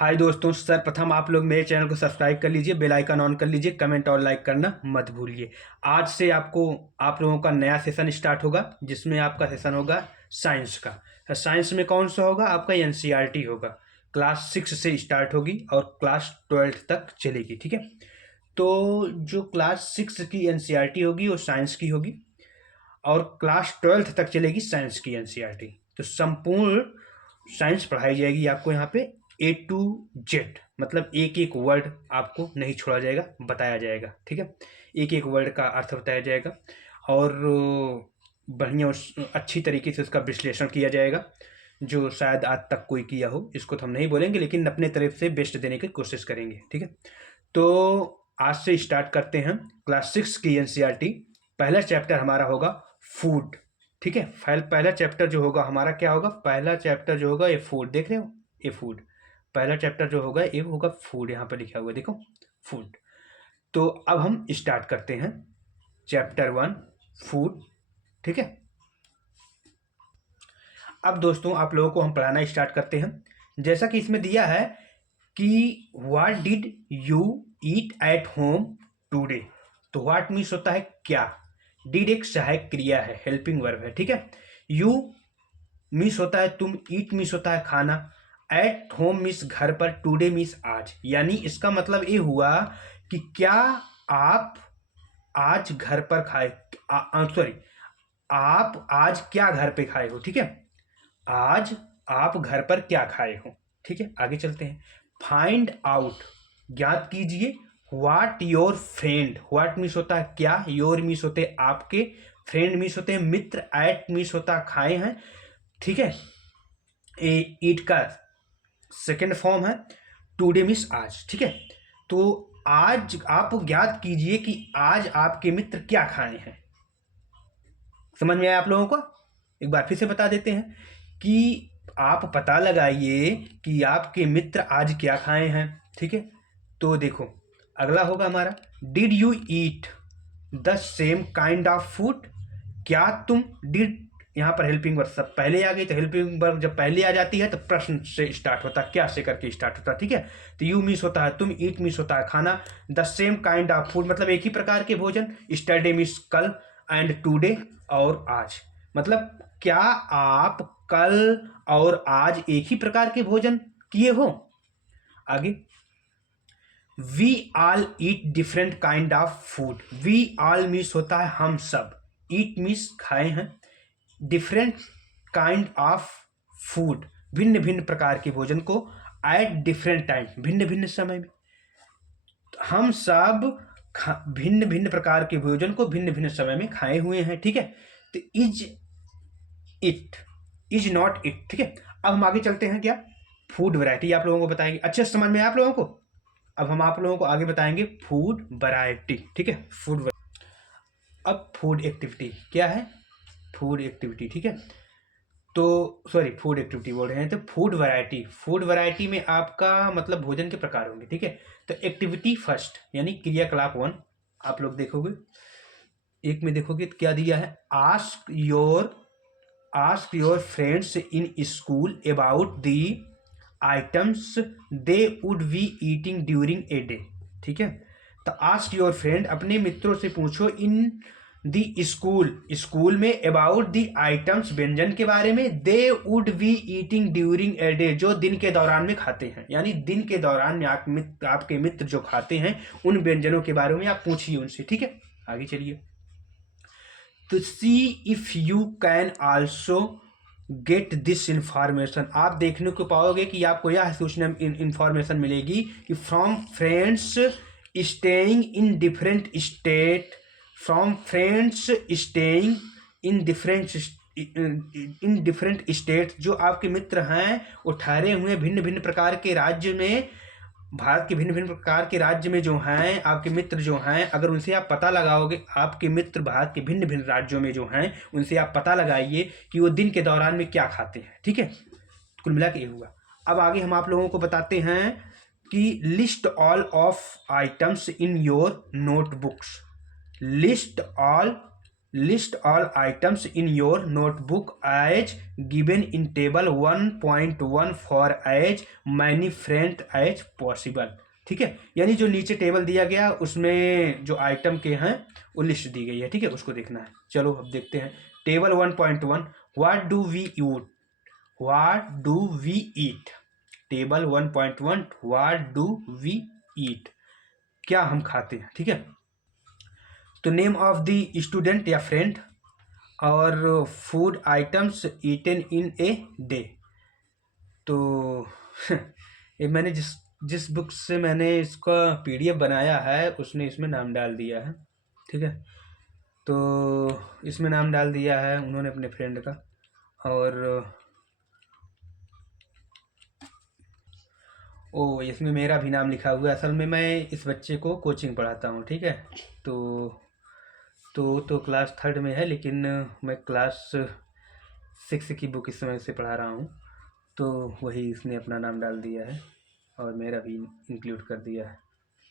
हाय दोस्तों, सर्वप्रथम आप लोग मेरे चैनल को सब्सक्राइब कर लीजिए, बेल आइकन ऑन कर लीजिए, कमेंट और लाइक करना मत भूलिए। आज से आप लोगों का नया सेशन स्टार्ट होगा, जिसमें आपका सेशन होगा साइंस का। साइंस में कौन सा होगा? आपका एनसीईआरटी होगा। क्लास 6 से स्टार्ट होगी और क्लास 12 तक चलेगी। ठीक है, तो जो क्लास 6 की एनसीईआरटी होगी वो साइंस की होगी और क्लास 12 तक चलेगी साइंस की एनसीईआरटी। तो संपूर्ण साइंस पढ़ाई जाएगी आपको यहाँ पे A to Z, मतलब एक एक वर्ड आपको नहीं छोड़ा जाएगा, बताया जाएगा। ठीक है, एक एक वर्ड का अर्थ बताया जाएगा और बढ़िया अच्छी तरीके से उसका विश्लेषण किया जाएगा, जो शायद आज तक कोई किया हो। इसको तो हम नहीं बोलेंगे, लेकिन अपने तरफ से बेस्ट देने की कोशिश करेंगे। ठीक है, तो आज से स्टार्ट करते हैं क्लास 6 की एनसीईआरटी। पहला चैप्टर हमारा होगा फूड। ठीक है, पहला चैप्टर जो होगा हमारा क्या होगा? पहला चैप्टर जो होगा ये फूड, देख रहे हो, ये फूड। पहला चैप्टर जो होगा ये होगा फूड, यहाँ पर लिखा हुआ देखो, फूड। तो अब हम स्टार्ट करते हैं चैप्टर 1 फूड। ठीक है, अब दोस्तों आप लोगों को हम पढ़ाना स्टार्ट करते हैं। जैसा कि इसमें दिया है कि what did you eat at home today. तो व्हाट मीन्स होता है क्या, डिड एक सहायक क्रिया है, हेल्पिंग वर्ब है। ठीक है, यू मीन्स होता है तुम, ईट मीन्स होता है खाना, एट होम मीन्स घर पर, टुडे मीन्स आज। यानी इसका मतलब ये हुआ कि क्या आप आज घर पर खाए, सॉरी, आप आज क्या घर पे खाए हो। ठीक है, आज आप घर पर क्या खाए हो। ठीक है, आगे चलते हैं। फाइंड आउट, ज्ञात कीजिए, what your friend, what means होता है क्या, योर मीन्स होते हैं आपके, फ्रेंड मीन्स होते हैं मित्र, एट मीन्स होता है खाए हैं। ठीक है, ईट का सेकेंड फॉर्म है, टुडे मीन्स आज। ठीक है, तो आज आप ज्ञात कीजिए कि आज आपके मित्र क्या खाए हैं। समझ में आया आप लोगों को? एक बार फिर से बता देते हैं कि आप पता लगाइए कि आपके मित्र आज क्या खाए हैं। ठीक है, तो देखो अगला होगा हमारा, did you eat the same kind of food. क्या तुम, डिड यहाँ पर हेल्पिंग वर्ब सब पहले आ गई, तो हेल्पिंग वर्ब जब पहले आ जाती है तो प्रश्न से स्टार्ट होता है, क्या से करके स्टार्ट होता है। ठीक है, तो यू मीन्स होता है तुम, ईट मीन्स होता है खाना, the same kind of food मतलब एक ही प्रकार के भोजन, स्टरडे मीन्स कल, एंड टुडे और आज मतलब क्या आप कल और आज एक ही प्रकार के भोजन किए हो। आगे, we all eat different kind of food. We all means होता है हम सब, ईट मीन्स खाए हैं, डिफरेंट काइंड ऑफ फूड भिन्न भिन्न प्रकार के भोजन को, एट डिफरेंट टाइम भिन्न भिन्न समय में। हम सब भिन्न भिन्न प्रकार के भोजन को भिन्न भिन्न समय में खाए हुए हैं। ठीक है, तो is it, is not it. ठीक है, अब हम आगे चलते हैं, क्या फूड वैरायटी आप लोगों को बताएंगे। अच्छे से समझ में आप लोगों को? अब हम आप लोगों को आगे बताएंगे फूड वैरायटी। ठीक है, अब फूड एक्टिविटी क्या है, फूड एक्टिविटी। ठीक है, तो सॉरी फूड एक्टिविटी बोल रहे हैं, तो फूड वैरायटी, फूड वैरायटी में आपका मतलब भोजन के प्रकार होंगे। ठीक है, तो एक्टिविटी फर्स्ट यानी क्रियाकलाप 1 आप लोग देखोगे, एक में देखोगे तो क्या दिया है, ask your friends in school about the items they would be eating during a day. ठीक है, तो आस्क योर फ्रेंड, अपने मित्रों से पूछो, इन दी स्कूल में, अबाउट दी आइटम्स व्यंजन के बारे में, they would be eating during a day जो दिन के दौरान में खाते हैं। यानी दिन के दौरान में आपके मित्र जो खाते हैं उन व्यंजनों के बारे में आप पूछिए उनसे। ठीक है, आगे चलिए। तो see if you can also get this information, आप देखने को पाओगे कि आपको यह सूचना इंफॉर्मेशन मिलेगी कि from friends staying in different state, from friends staying in different state, जो आपके मित्र हैं वो ठहरे हुए भिन्न भिन्न प्रकार के राज्य में, भारत के भिन्न भिन्न प्रकार के राज्य में जो हैं आपके मित्र जो हैं, अगर उनसे आप पता लगाओगे, आपके मित्र भारत के भिन्न भिन्न राज्यों में जो हैं उनसे आप पता लगाइए कि वो दिन के दौरान में क्या खाते हैं। ठीक है, कुल मिला के ये हुआ। अब आगे हम आप लोगों को बताते हैं कि list all of items in your notebooks, list all list all items in your notebook as given in table 1.1 for as many friend as possible. ठीक है, यानी जो नीचे टेबल दिया गया उसमें जो आइटम के हैं वो लिस्ट दी गई है। ठीक है, उसको देखना है। चलो अब देखते हैं table 1.1, what do we eat, what do we eat. Table 1.1, what do we eat, क्या हम खाते हैं। ठीक है, तो नेम ऑफ द स्टूडेंट या फ्रेंड और food items eaten in a day. तो ये मैंने जिस बुक से मैंने इसका पीडीएफ बनाया है उसने इसमें नाम डाल दिया है। ठीक है, तो इसमें नाम डाल दिया है उन्होंने अपने फ्रेंड का, और ओ इसमें मेरा भी नाम लिखा हुआ है। असल में मैं इस बच्चे को कोचिंग पढ़ाता हूँ। ठीक है, तो क्लास 3rd में है, लेकिन मैं क्लास 6 की बुक इस समय से पढ़ा रहा हूँ। तो वही इसने अपना नाम डाल दिया है और मेरा भी इंक्लूड कर दिया है।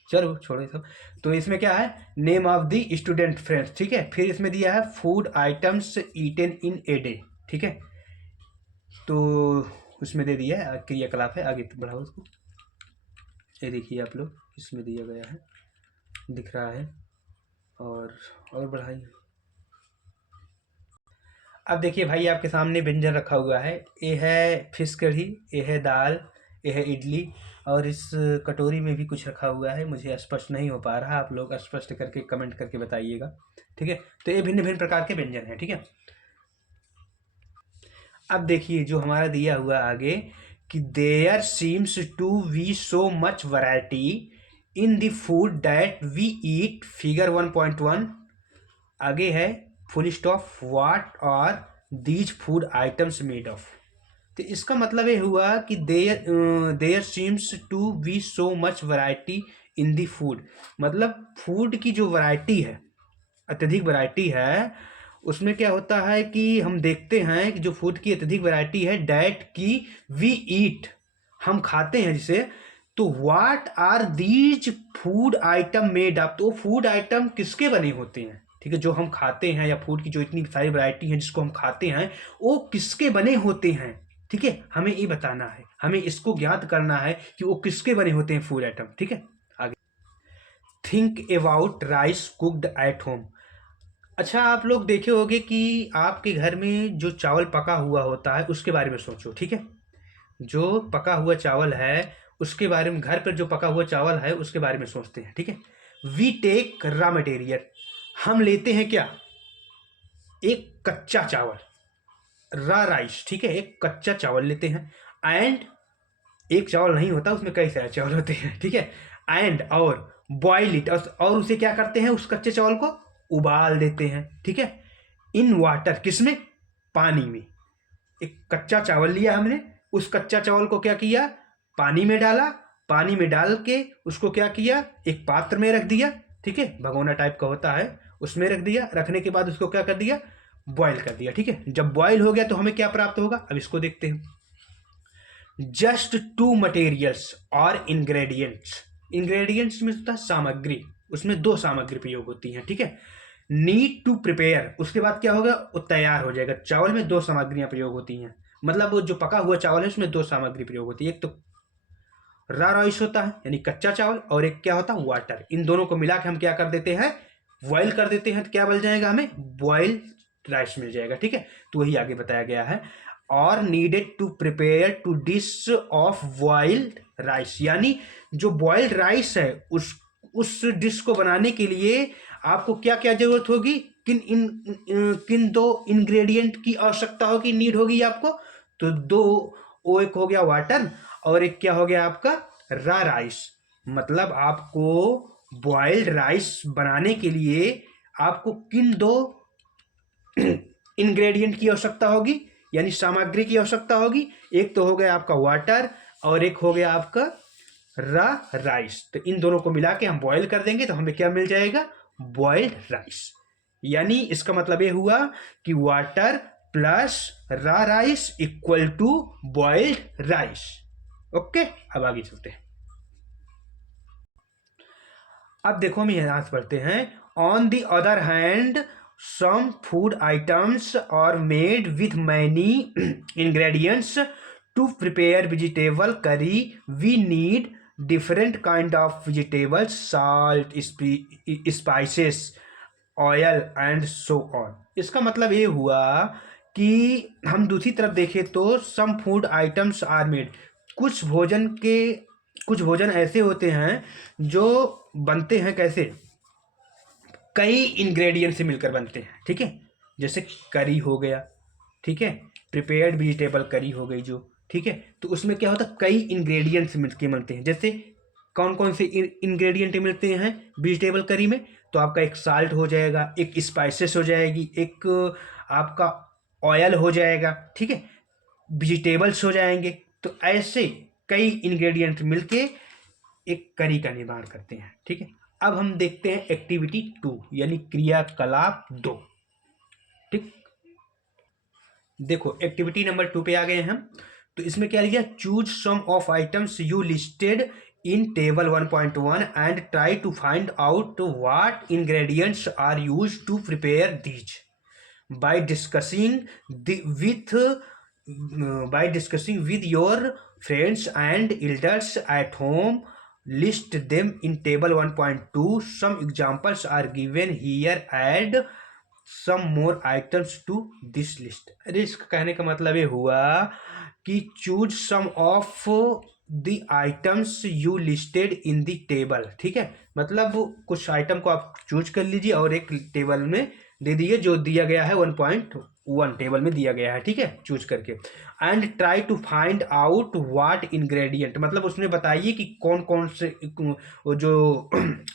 चलो छोड़ो सब। तो इसमें क्या है, name of the student friends. ठीक है, फिर इसमें दिया है food items eaten in a day. ठीक है, तो उसमें दे दिया है क्रियाकलाप है, आगे बढ़ाओ उसको। ये देखिए आप लोग, इसमें दिया गया है, दिख रहा है, और बढ़ाइए। अब देखिए भाई, आपके सामने व्यंजन रखा हुआ है। ये है फिश कढ़ी, ये है दाल, ये है इडली, और इस कटोरी में भी कुछ रखा हुआ है, मुझे स्पष्ट नहीं हो पा रहा, आप लोग स्पष्ट करके कमेंट करके बताइएगा। ठीक है, तो ये भिन्न भिन्न प्रकार के व्यंजन हैं। ठीक है, अब देखिए जो हमारा दिया हुआ आगे कि there seems to be so much variety in the food that we eat, figure 1.1। आगे है full stop, what are these food items made of. तो इसका मतलब ये हुआ कि there seems to be so much variety in the food, मतलब food की जो वैरायटी है, अत्यधिक वैरायटी है, उसमें क्या होता है कि हम देखते हैं कि जो फूड की अत्यधिक वैरायटी है, डैट की वी ईट, हम खाते हैं जिसे, तो what are these food item made up, तो फूड आइटम किसके बने होते हैं। ठीक है, जो हम खाते हैं या फूड की जो इतनी सारी वैरायटी है जिसको हम खाते हैं वो किसके बने होते हैं। ठीक है, हमें ये बताना है, हमें इसको ज्ञात करना है कि वो किसके बने होते हैं फूड आइटम। ठीक है, आगे think about rice cooked at home. अच्छा, आप लोग देखे होंगे कि आपके घर में जो चावल पका हुआ होता है उसके बारे में सोचो। ठीक है, जो पका हुआ चावल है उसके बारे में, घर पर जो पका हुआ चावल है उसके बारे में सोचते हैं। ठीक है, वी टेक रॉ मटेरियल, हम लेते हैं क्या, एक कच्चा चावल, रा राइस। ठीक है, एक कच्चा चावल लेते हैं, एंड एक चावल नहीं होता, उसमें कई सारे चावल होते हैं। ठीक है, एंड और बॉयल इट, और उसे क्या करते हैं, उस कच्चे चावल को उबाल देते हैं। ठीक है, इन वाटर, किसमें, पानी में। एक कच्चा चावल लिया हमने, उस कच्चा चावल को क्या किया, पानी में डाला, पानी में डाल के उसको क्या किया, एक पात्र में रख दिया। ठीक है, भगोना टाइप का होता है, उसमें रख दिया, रखने के बाद उसको क्या कर दिया, बॉयल कर दिया। ठीक है, जब बॉयल हो गया तो हमें क्या प्राप्त होगा, अब इसको देखते हैं। जस्ट टू मटेरियल्स और इंग्रेडिएंट्स, इंग्रेडिएंट्स में होता है सामग्री, उसमें 2 सामग्री प्रयोग होती हैं। ठीक है, नीड टू प्रिपेयर, उसके बाद क्या होगा, वो तैयार हो जाएगा। चावल में 2 सामग्रियां प्रयोग होती हैं, मतलब वो जो पका हुआ चावल है उसमें 2 सामग्री प्रयोग होती है, एक तो रा राइस होता है यानी कच्चा चावल, और एक क्या होता है, वाटर। इन दोनों को मिला के हम क्या कर देते हैं, बॉयल कर देते हैं, तो क्या बन जाएगा, हमें बॉयल राइस मिल जाएगा। ठीक है, तो वही आगे बताया गया है, और needed to prepare to dish of boiled rice, यानी जो बॉइल्ड राइस है उस डिश को बनाने के लिए आपको क्या क्या जरूरत होगी, किन 2 इंग्रेडिएंट की आवश्यकता होगी, नीड होगी आपको, तो 2, वो एक हो गया वाटर, और एक क्या हो गया आपका, रा राइस। मतलब आपको बॉइल्ड राइस बनाने के लिए आपको किन 2 इंग्रेडिएंट की आवश्यकता होगी, यानी सामग्री की आवश्यकता होगी। एक तो हो गया आपका वाटर, और एक हो गया आपका रा राइस। तो इन दोनों को मिला के हम बॉयल कर देंगे तो हमें क्या मिल जाएगा, बॉइल्ड राइस। यानी इसका मतलब ये हुआ कि water plus raw rice equal to boiled rice. Okay, अब आगे चलते हैं। अब देखो हम यहां से पढ़ते हैं, on the other hand some food items are made with many ingredients. To prepare vegetable curry we need different kind of vegetables, salt, spices, oil and so on. इसका मतलब ये हुआ कि हम दूसरी तरफ देखें तो some food items are made, कुछ भोजन के कुछ भोजन ऐसे होते हैं जो बनते हैं कैसे, कई इंग्रेडिएंट से मिलकर बनते हैं, ठीक है। जैसे करी हो गया, ठीक है, प्रिपेयर्ड वेजिटेबल करी हो गई जो, ठीक है। तो उसमें क्या होता है, कई इंग्रेडिएंट्स मिलके बनते हैं। जैसे कौन कौन से इंग्रेडिएंट मिलते हैं वेजिटेबल करी में, तो आपका एक साल्ट हो जाएगा, एक स्पाइसेस हो जाएगी, एक आपका ऑयल हो जाएगा, ठीक है, वेजिटेबल्स हो जाएंगे। तो ऐसे कई इंग्रेडिएंट मिलके एक करी का निर्माण करते हैं, ठीक है। अब हम देखते हैं एक्टिविटी 2 यानी क्रियाकलाप 2, ठीक। देखो एक्टिविटी नंबर 2 पे आ गए हम। तो इसमें क्या लिखा, choose some of items you listed in table 1.1 and try to find out what ingredients are used to prepare these by discussing with your friends and elders at home. List them in table 1.2. Some examples are given here. Add some more items to this list. अरे इसका कहने का मतलब ये हुआ कि choose some of the items you listed in the table, ठीक है। मतलब कुछ आइटम को आप चूज कर लीजिए और एक टेबल में दे दिए जो दिया गया है 1.1 टेबल में दिया गया है, ठीक है, चूज करके। And try to find out what ingredient, मतलब उसमें बताइए कि कौन कौन से जो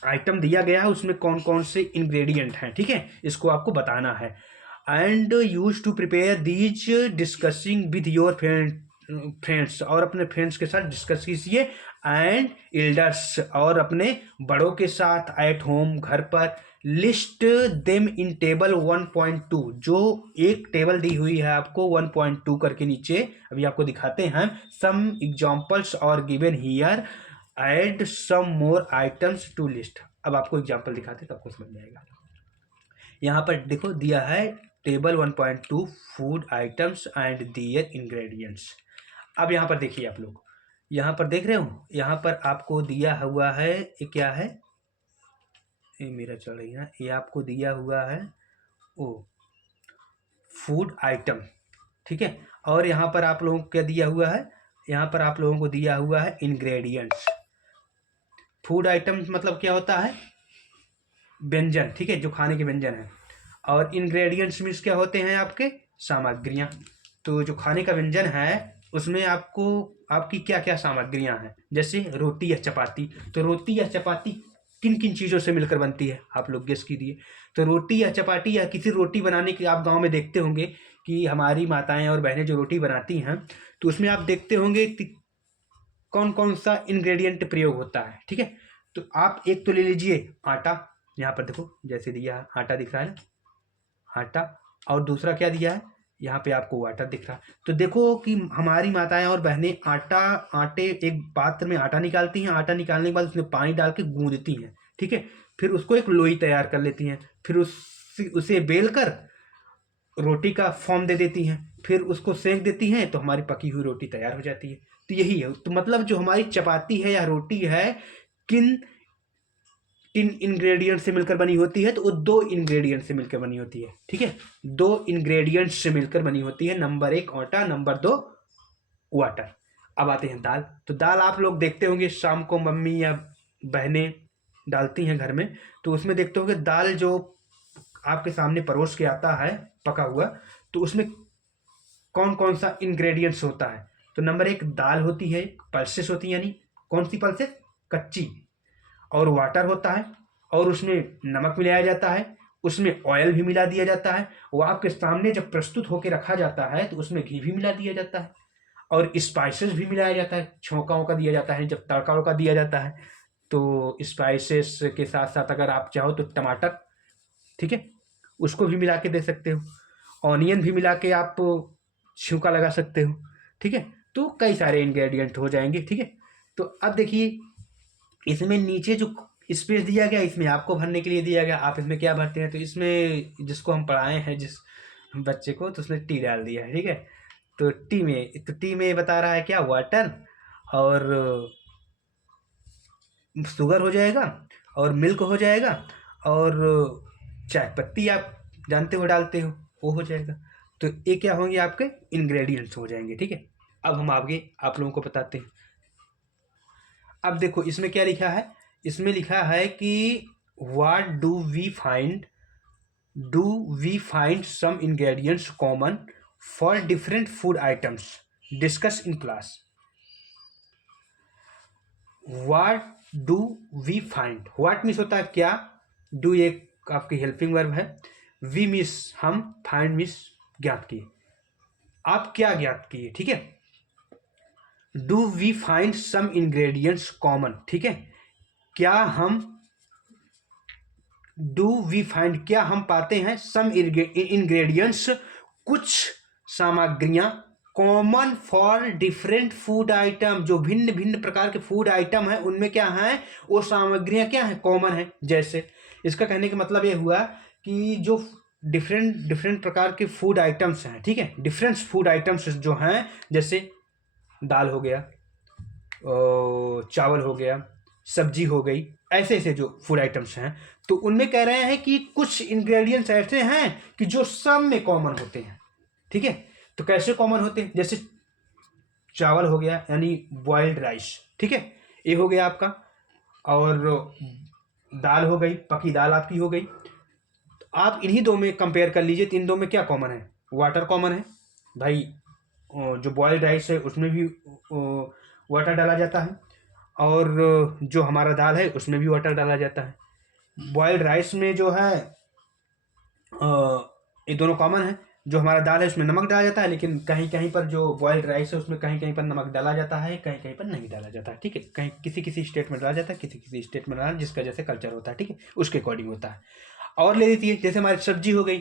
आइटम दिया गया है उसमें कौन कौन से इंग्रेडिएंट हैं, ठीक है, इसको आपको बताना है। And use to prepare these discussing with your friends, और अपने फ्रेंड्स के साथ डिस्कस कीजिए। एंड एल्डर्स, और अपने बड़ों के साथ एट होम, घर पर। लिस्ट देम इन टेबल 1.2, जो एक टेबल दी हुई है आपको 1.2 करके नीचे, अभी आपको दिखाते हैं। Some examples are given here, add some more items to list. अब आपको एग्जांपल दिखाते तो आपको समझ में आएगा। यहाँ पर देखो दिया है table 1.2 food items and their ingredients. अब यहाँ पर देखिए आप लोग, यहाँ पर देख रहे हो, यहाँ पर आपको दिया हुआ है, ये क्या है, ये मेरा चल रही है, ये आपको दिया हुआ है ओ फूड आइटम, ठीक है। और यहाँ पर आप लोगों को क्या दिया हुआ है, यहाँ पर आप लोगों को दिया हुआ है इंग्रेडिएंट्स। फूड आइटम्स मतलब क्या होता है, व्यंजन, ठीक है, जो खाने के व्यंजन है। और इंग्रेडिएंट्स मीन्स क्या होते हैं, आपके सामग्रियाँ। तो जो खाने का व्यंजन है उसमें आपको आपकी क्या क्या सामग्रियाँ हैं, जैसे रोटी या चपाती। तो रोटी या चपाती किन किन चीज़ों से मिलकर बनती है, आप लोग गेस कीजिए। तो रोटी या चपाती या किसी रोटी बनाने की, आप गांव में देखते होंगे कि हमारी माताएं और बहनें जो रोटी बनाती हैं तो उसमें आप देखते होंगे कि कौन कौन सा इंग्रेडिएंट प्रयोग होता है, ठीक है। तो आप एक तो ले लीजिए आटा, यहाँ पर देखो जैसे दिया है आटा दिख रहा है ना, आटा। और दूसरा क्या दिया है, यहाँ पे आपको वाटर दिख रहा है। तो देखो कि हमारी माताएं और बहनें आटे एक पात्र में आटा निकालती हैं, आटा निकालने के बाद उसमें पानी डाल के गूंदती हैं, ठीक है। फिर उसको एक लोई तैयार कर लेती हैं, फिर उसे बेल कर रोटी का फॉर्म दे देती हैं, फिर उसको सेंक देती हैं, तो हमारी पकी हुई रोटी तैयार हो जाती है। तो यही है, तो मतलब जो हमारी चपाती है या रोटी है किन इंग्रेडिएंट से मिलकर बनी होती है, तो वो 2 इंग्रेडिएंट से मिलकर बनी होती है, ठीक है, 2 इंग्रेडिएंट से मिलकर बनी होती है। नंबर 1 आटा, नंबर 2 वाटर। अब आते हैं दाल। तो दाल आप लोग देखते होंगे शाम को मम्मी या बहनें डालती हैं घर में, तो उसमें देखते होंगे दाल जो आपके सामने परोस के आता है पका हुआ, तो उसमें कौन कौन सा इंग्रेडिएंट्स होता है। तो नंबर 1 दाल होती है, पल्सेस होती है, यानी कौन सी पल्सेस, कच्ची, और वाटर होता है, और उसमें नमक मिलाया जाता है, उसमें ऑयल भी मिला दिया जाता है। वो आपके सामने जब प्रस्तुत होकर रखा जाता है तो उसमें घी भी मिला दिया जाता है, और स्पाइसेस भी मिलाया जाता है, छौंका वौका दिया जाता है जब तड़का वड़का दिया जाता है। तो स्पाइसेस के साथ साथ अगर आप चाहो तो टमाटर, ठीक है, उसको भी मिला के दे सकते हो, ऑनियन भी मिला के आप छिलका लगा सकते हो, ठीक है। तो कई सारे इंग्रेडिएंट हो जाएंगे, ठीक है। तो अब देखिए इसमें नीचे जो स्पेस दिया गया, इसमें आपको भरने के लिए दिया गया, आप इसमें क्या भरते हैं। तो इसमें जिसको हम पढ़ाए हैं जिस बच्चे को, तो उसने टी डाल दिया है, ठीक है। तो टी में बता रहा है क्या, वाटर और शुगर हो जाएगा और मिल्क हो जाएगा और चाय पत्ती आप जानते हो डालते हो, वो हो जाएगा। तो ये क्या होंगे, आपके इंग्रेडिएंट्स हो जाएंगे, ठीक है। अब हम आगे आप लोगों को बताते हैं। अब देखो इसमें क्या लिखा है, इसमें लिखा है कि what do we find some ingredients common for different food items discuss in class. What do we find, what means होता है क्या, डू एक आपकी हेल्पिंग वर्ब है, वी मीन्स हम, फाइंड मीन्स ज्ञात किए, आप क्या ज्ञात किए, ठीक है। Do we find some ingredients common, ठीक है, क्या हम क्या हम पाते हैं सम इंग्रेडिएंट्स, कुछ सामग्रियां, common for different food item, जो भिन्न भिन्न प्रकार के फूड आइटम हैं उनमें क्या है, वो सामग्रियां क्या है, कॉमन है। जैसे इसका कहने का मतलब ये हुआ कि जो डिफरेंट प्रकार के फूड आइटम्स हैं, ठीक है, डिफरेंट फूड आइटम्स जो हैं, जैसे दाल हो गया, चावल हो गया, सब्जी हो गई, ऐसे ऐसे जो फूड आइटम्स हैं, तो उनमें कह रहे हैं कि कुछ इंग्रेडिएंट्स ऐसे हैं कि जो सब में कॉमन होते हैं, ठीक है। तो कैसे कॉमन होते हैं, जैसे चावल हो गया यानी बॉइल्ड राइस, ठीक है, ये हो गया आपका, और दाल हो गई, पकी दाल आपकी हो गई। तो आप इन्हीं दो में कंपेयर कर लीजिए, इन दो में क्या कॉमन है, वाटर कॉमन है भाई, जो बॉइल्ड राइस है उसमें भी वाटर डाला जाता है, और जो हमारा दाल है उसमें भी वाटर डाला जाता है। बॉइल्ड राइस में जो है ये दोनों कॉमन है, जो हमारा दाल है उसमें नमक डाला जाता है, लेकिन कहीं कहीं पर जो बॉइल्ड राइस है उसमें कहीं कहीं पर नमक डाला जाता है, कहीं कहीं पर नहीं डाला जाता है, ठीक है। कहीं किसी किसी स्टेट में डाला जाता है, किसी किसी स्टेट में डाला, जिसका जैसे कल्चर होता है, ठीक है, उसके अकॉर्डिंग होता है। और ले लेती है, जैसे हमारी सब्जी हो गई,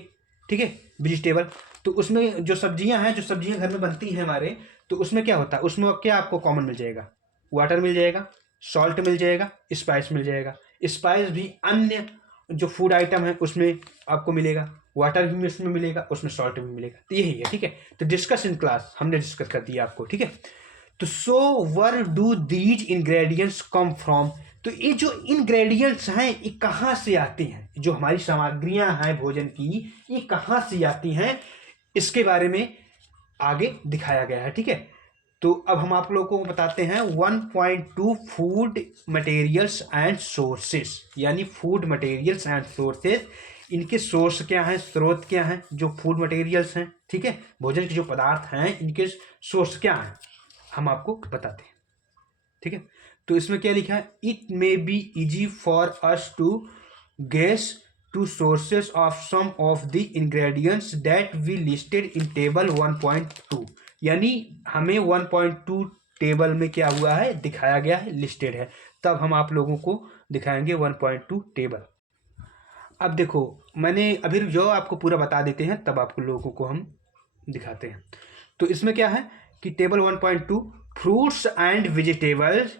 ठीक है, वेजिटेबल, तो उसमें जो सब्जियां हैं, जो सब्जियां घर में बनती हैं हमारे, तो उसमें क्या होता है, उसमें क्या आपको कॉमन मिल जाएगा, वाटर मिल जाएगा, सॉल्ट मिल जाएगा, स्पाइस मिल जाएगा। स्पाइस भी अन्य जो फूड आइटम है उसमें आपको मिलेगा, वाटर भी उसमें मिलेगा, उसमें सॉल्ट भी मिलेगा। तो यही है, ठीक है। तो डिस्कस इन क्लास हमने डिस्कस कर दिया आपको, ठीक है। तो so where do these ingredients come from, तो ये जो इंग्रेडिएंट्स हैं ये कहाँ से आते हैं, जो हमारी सामग्रियां हैं भोजन की, ये कहाँ से आती हैं, इसके बारे में आगे दिखाया गया है, ठीक है। तो अब हम आप लोगों को बताते हैं 1.2 फूड मटेरियल्स एंड सोर्सेस, यानी फूड मटेरियल्स एंड सोर्सेस, इनके सोर्स क्या हैं, स्रोत क्या हैं, जो फूड मटेरियल्स हैं, ठीक है, भोजन के जो पदार्थ हैं इनके सोर्स क्या हैं, हम आपको बताते हैं, ठीक है। तो इसमें क्या लिखा है, it may be easy for us to guess to sources of some of the ingredients that we listed in table 1.2, यानी हमें 1.2 टेबल में क्या हुआ है, दिखाया गया है, लिस्टेड है। तब हम आप लोगों को दिखाएंगे 1.2 टेबल। अब देखो मैंने अभी जो आपको पूरा बता देते हैं, तब आपको लोगों को हम दिखाते हैं। तो इसमें क्या है कि टेबल 1.2 फ्रूट्स एंड वेजिटेबल्स,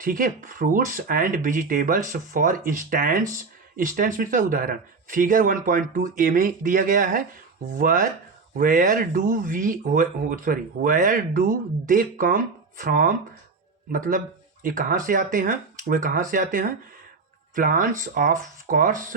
ठीक है, fruits and vegetables for instance, instance means उदाहरण, फिगर 1.2 ए में दिया गया है, where do they come from, मतलब ये कहाँ से आते हैं, वे कहाँ से आते हैं, plants of course,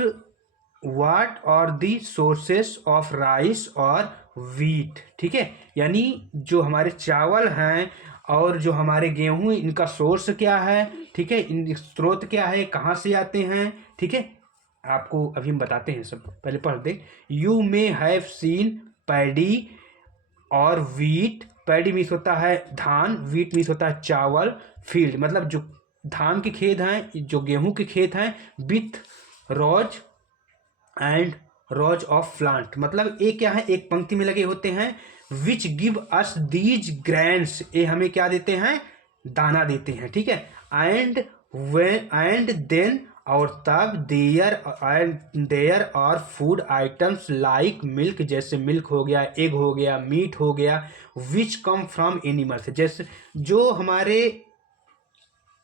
what are the sources of rice और वीट, ठीक है, यानी जो हमारे चावल हैं और जो हमारे गेहूं, इनका सोर्स क्या है, ठीक है, इन स्रोत क्या है, कहाँ से आते हैं, ठीक है, आपको अभी हम बताते हैं सब, पहले पढ़ दे। You may have seen paddy और वीट, पैडी मीन्स होता है धान, वीट मीन्स होता है चावल, फील्ड मतलब जो धान के खेत हैं, जो गेहूं के खेत हैं, with rows and rows of plant, मतलब ये क्या है, एक पंक्ति में लगे होते हैं, विच गिव अस दीज ग्रैंड्स, ये हमें क्या देते हैं, दाना देते हैं, ठीक है, एंड देन और तब there are food items like milk, जैसे मिल्क हो गया, एग हो गया, मीट हो गया, विच कम फ्रॉम एनिमल्स, जैसे जो हमारे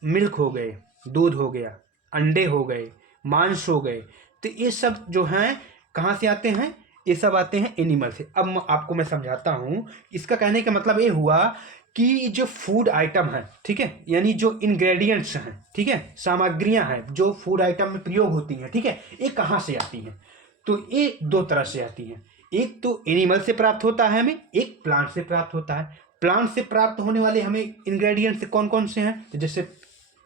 मिल्क हो गए, दूध हो गया, अंडे हो गए, मांस हो गए, तो ये सब जो हैं कहाँ से आते हैं? ये सब आते हैं एनिमल से। अब आपको मैं समझाता हूँ। इसका कहने का मतलब ये हुआ कि जो फूड आइटम है, ठीक है, यानी जो इंग्रेडिएंट्स हैं, ठीक है, सामग्रियां हैं जो फूड आइटम में प्रयोग होती हैं, ठीक है, ये कहाँ से आती हैं? तो ये दो तरह से आती हैं। एक तो एनिमल से प्राप्त होता है हमें, एक प्लांट से प्राप्त होता है। प्लांट से प्राप्त होने वाले हमें इंग्रेडिएंट्स कौन कौन से हैं? तो जैसे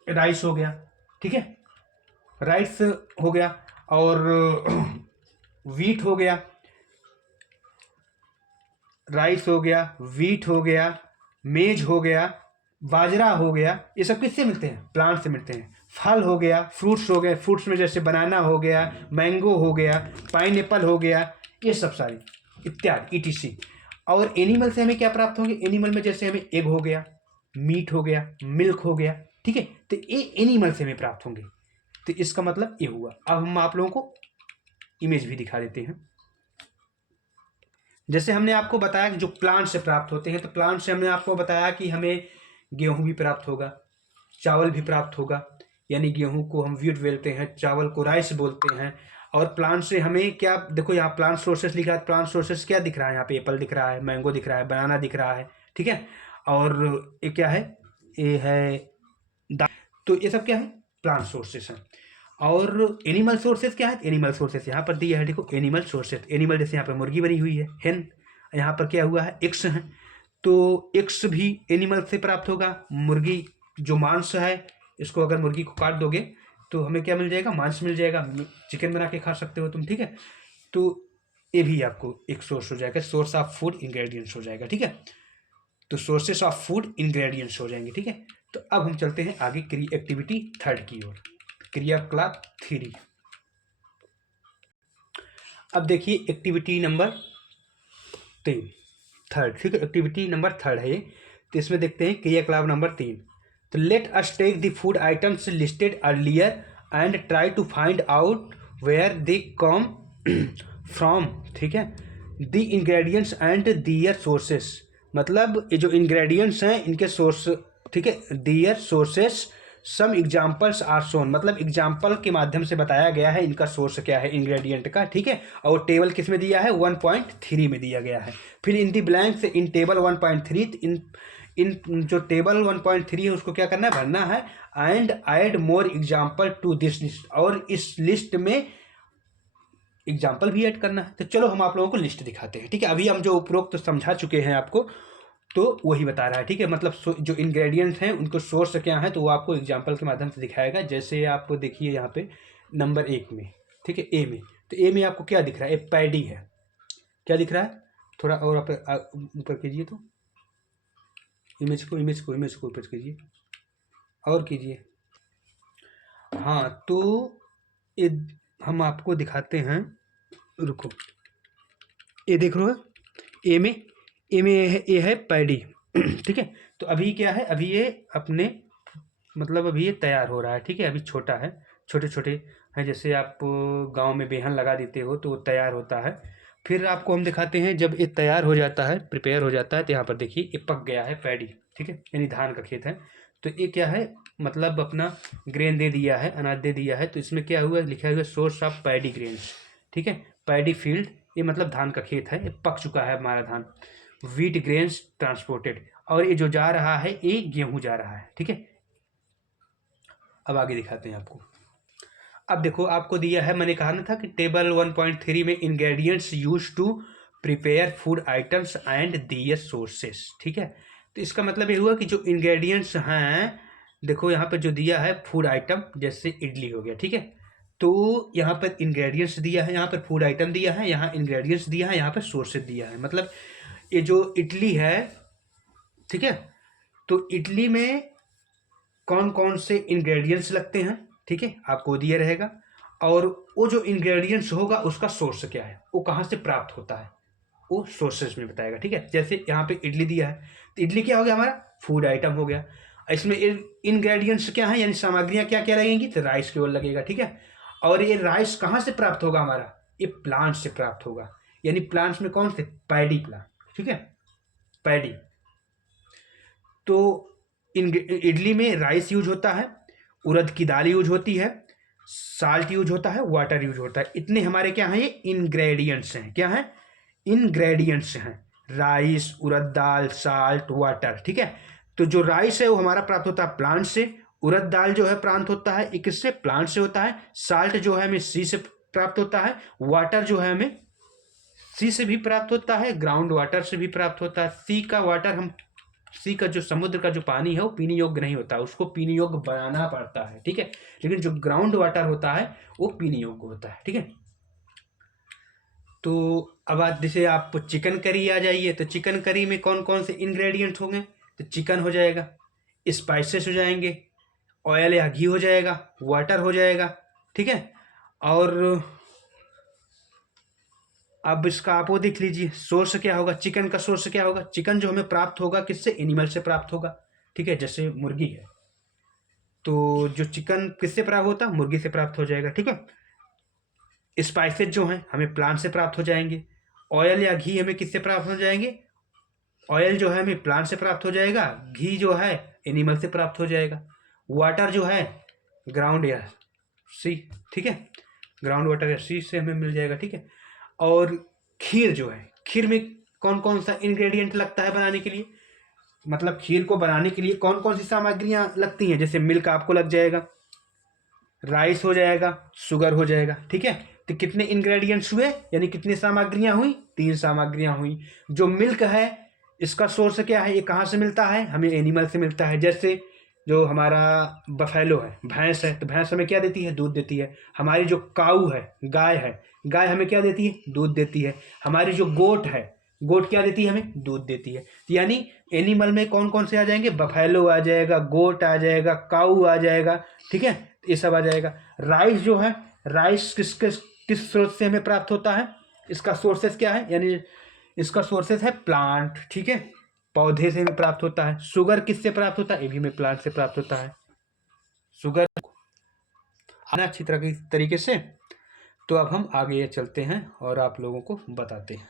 राइस हो गया, ठीक है, राइस हो गया, और वीट हो गया, राइस हो गया, वीट हो गया, मेज हो गया, बाजरा हो गया। ये सब किससे मिलते हैं? प्लांट से मिलते हैं। फल हो गया, फ्रूट्स हो गए, फ्रूट्स में जैसे बनाना हो गया, मैंगो हो गया, पाइनएप्पल हो गया, ये सब सारी इत्यादि ईटीसी। और एनिमल से हमें क्या प्राप्त होंगे? एनिमल में जैसे हमें एग हो गया, मीट हो गया, मिल्क हो गया, ठीक है, तो ये एनिमल से हमें प्राप्त होंगे। तो इसका मतलब ये हुआ। अब हम आप लोगों को इमेज भी दिखा देते हैं। जैसे हमने आपको बताया कि जो प्लांट से प्राप्त होते हैं, तो प्लांट से हमने आपको बताया कि हमें गेहूं भी प्राप्त होगा, चावल भी प्राप्त होगा, यानी गेहूं को हम व्हीट बोलते हैं, चावल को राइस बोलते हैं। और प्लांट से हमें क्या, देखो यहाँ प्लांट सोर्सेस लिखा है, प्लांट सोर्सेस क्या दिख रहा है? यहाँ पे एप्पल दिख रहा है, मैंगो दिख रहा है, बनाना दिख रहा है, ठीक है। और ये क्या है? ये है तो ये सब क्या है? प्लांट सोर्सेस हैं। और एनिमल सोर्सेज क्या है? एनिमल सोर्सेज यहाँ पर दिया है, देखो, एनिमल सोर्सेज। एनिमल जैसे यहाँ पर मुर्गी बनी हुई है, हेन, यहाँ पर क्या हुआ है? एग्स है, तो एग्स भी एनिमल से प्राप्त होगा। मुर्गी जो मांस है, इसको अगर मुर्गी को काट दोगे तो हमें क्या मिल जाएगा? मांस मिल जाएगा, चिकन बना के खा सकते हो तुम, ठीक है। तो ये भी आपको एक सोर्स हो जाएगा, सोर्स ऑफ फूड इंग्रेडिएंट्स हो जाएगा, ठीक है। तो सोर्सेस ऑफ फूड इंग्रेडिएंट्स हो जाएंगे, ठीक है। तो अब हम चलते हैं आगे एक्टिविटी थर्ड की ओर, क्रियाकलाप 3। अब देखिए एक्टिविटी नंबर 3, थर्ड, ठीक है, एक्टिविटी नंबर थर्ड है ये। तो इसमें देखते हैं क्रियाकलाप नंबर 3। तो let us take the food items listed earlier and try to find out where they come from, ठीक है, the ingredients and their sources. मतलब ये जो इंग्रेडिएंट्स हैं इनके सोर्स, ठीक है, their sources, some examples are shown, मतलब एग्जाम्पल के माध्यम से बताया गया है इनका सोर्स क्या है इंग्रेडिएंट का, ठीक है। और टेबल किस में दिया है? 1.3 में दिया गया है। फिर इन दी ब्लैंक्स इन टेबल 1.3, इन जो टेबल 1.3 है उसको क्या करना है? भरना है। And add more example to this list, और इस लिस्ट में एग्जाम्पल भी ऐड करना है। तो चलो हम आप लोगों को लिस्ट दिखाते हैं, ठीक है। अभी हम जो उपरोक्त तो समझा चुके हैं आपको, तो वही बता रहा है, ठीक है। मतलब जो इंग्रेडिएंट्स हैं उनको सोर्स क्या है, तो वो आपको एग्जांपल के माध्यम से दिखाएगा। जैसे आप देखिए यहाँ पे नंबर 1 में, ठीक है, ए में, तो ए में आपको क्या दिख रहा है? एक पैडी है, क्या दिख रहा है? थोड़ा और आप ऊपर कीजिए, तो इमेज को ऊपर कीजिए और कीजिए। हाँ, तो ये हम आपको दिखाते हैं, रुको, ये देख लो, ए में, ए है पैडी ठीक है। तो अभी क्या है? अभी ये अपने, मतलब अभी ये तैयार हो रहा है, ठीक है। अभी छोटा है, छोटे छोटे हैं, जैसे आप गांव में बेहन लगा देते हो तो वो तैयार होता है। फिर आपको हम दिखाते हैं जब ये तैयार हो जाता है, प्रिपेयर हो जाता है, तो यहाँ पर देखिए ये पक गया है, पैडी, ठीक है, यानी धान का खेत है। तो ये क्या है? मतलब अपना ग्रेन दे दिया है, अनाज दे दिया है। तो इसमें क्या हुआ? लिखा हुआ सोर्स ऑफ पैडी ग्रेन्स, ठीक है, पैडी फील्ड, ये मतलब धान का खेत है, ये पक चुका है हमारा धान। वीट ग्रेन्स ट्रांसपोर्टेड, और ये जो जा रहा है ये गेहूं जा रहा है, ठीक है। अब आगे दिखाते हैं आपको। अब देखो आपको दिया है, मैंने कहा ना था कि टेबल 1.3 में ingredients use to prepare food items and their sources, ठीक है। तो इसका मतलब ये हुआ कि जो इंग्रेडिएंट्स हैं, देखो यहाँ पर जो दिया है फूड आइटम, जैसे इडली हो गया, ठीक है। तो यहाँ पर इंग्रेडिएंट्स दिया है, यहाँ पर फूड आइटम दिया है, यहाँ इंग्रेडिएंट्स दिया है, यहाँ पर सोर्सेज दिया है। मतलब ये जो इडली है, ठीक है, तो इडली में कौन कौन से इंग्रेडिएंट्स लगते हैं, ठीक है, आपको दिया रहेगा। और वो जो इंग्रेडिएंट्स होगा उसका सोर्स क्या है, वो कहाँ से प्राप्त होता है, वो सोर्सेज में बताएगा, ठीक है। जैसे यहाँ पे इडली दिया है, तो इडली क्या हो गया? हमारा फूड आइटम हो गया। इसमें इंग्रेडिएंट्स क्या है, यानी सामग्रियाँ क्या क्या लगेंगी? तो राइस केवल लगेगा, ठीक है। और ये राइस कहाँ से प्राप्त होगा? हमारा ये प्लांट से प्राप्त होगा, यानी प्लांट्स में कौन से? पैडी प्लांट, ठीक है, पैडी। तो इडली में राइस यूज होता है, उड़द की दाल यूज होती है, साल्ट यूज होता है, वाटर यूज होता है। इतने हमारे क्या हैं, ये इंग्रेडिएंट्स हैं। क्या हैं, इंग्रेडिएंट्स हैं। राइस, उड़द दाल, साल्ट, वाटर, ठीक है। तो जो राइस है वो हमारा प्राप्त होता है प्लांट से, उड़द दाल जो है प्राप्त होता है एक किससे, प्लांट से होता है। साल्ट जो है हमें सी से प्राप्त होता है। वाटर जो है हमें सी से भी प्राप्त होता है, ग्राउंड वाटर से भी प्राप्त होता है। सी का वाटर हम, सी का जो समुद्र का जो पानी है वो पीने योग्य नहीं होता, उसको पीने योग्य बनाना पड़ता है, ठीक है। लेकिन जो ग्राउंड वाटर होता है वो पीने योग्य होता है, ठीक है। तो अब आज जैसे आप चिकन करी आ जाइए, तो चिकन करी में कौन कौन से इंग्रेडिएंट्स होंगे, तो चिकन हो जाएगा, स्पाइसेस हो जाएंगे, ऑयल या घी हो जाएगा, वाटर हो जाएगा, ठीक है। और अब इसका आप वो देख लीजिए, सोर्स क्या होगा, चिकन का सोर्स क्या होगा। चिकन जो हमें प्राप्त होगा किससे, एनिमल से प्राप्त होगा, ठीक है। जैसे मुर्गी है तो जो चिकन किससे प्राप्त होता है, मुर्गी से प्राप्त हो जाएगा, ठीक है। स्पाइसेस जो हैं हमें प्लांट से प्राप्त हो जाएंगे। ऑयल या घी हमें किससे प्राप्त हो जाएंगे, ऑयल जो है हमें प्लांट से प्राप्त हो जाएगा, घी जो है एनिमल से प्राप्त हो जाएगा। वाटर जो है ग्राउंड या सी, ठीक है, ग्राउंड वाटर या सी से हमें मिल जाएगा, ठीक है। और खीर जो है, खीर में कौन कौन सा इंग्रेडिएंट लगता है बनाने के लिए, मतलब खीर को बनाने के लिए कौन कौन सी सामग्रियां लगती हैं। जैसे मिल्क आपको लग जाएगा, राइस हो जाएगा, शुगर हो जाएगा, ठीक है। तो कितने इंग्रेडिएंट्स हुए, यानी कितनी सामग्रियां हुई, 3 सामग्रियां हुई। जो मिल्क है इसका सोर्स क्या है, ये कहाँ से मिलता है, हमें एनिमल से मिलता है। जैसे जो हमारा बफेलो है, भैंस है, तो भैंस हमें क्या देती है, दूध देती है। हमारी जो काऊ है, गाय है, गाय हमें क्या देती है, दूध देती है। हमारी जो गोट है, गोट क्या देती है, हमें दूध देती है। यानी एनिमल में कौन कौन से आ जाएंगे, बफेलो आ जाएगा, गोट आ जाएगा, काऊ आ जाएगा, ठीक है, ये सब आ जाएगा। राइस जो है, राइस किस स्रोत से हमें प्राप्त होता है, इसका सोर्सेस क्या है, यानी इसका सोर्सेस है प्लांट, ठीक है, पौधे से हमें प्राप्त होता है। शुगर किससे प्राप्त होता है, ये भी हमें प्लांट से प्राप्त होता है। शुगर आना अच्छी तरह तरीके से। तो अब हम आगे चलते हैं और आप लोगों को बताते हैं।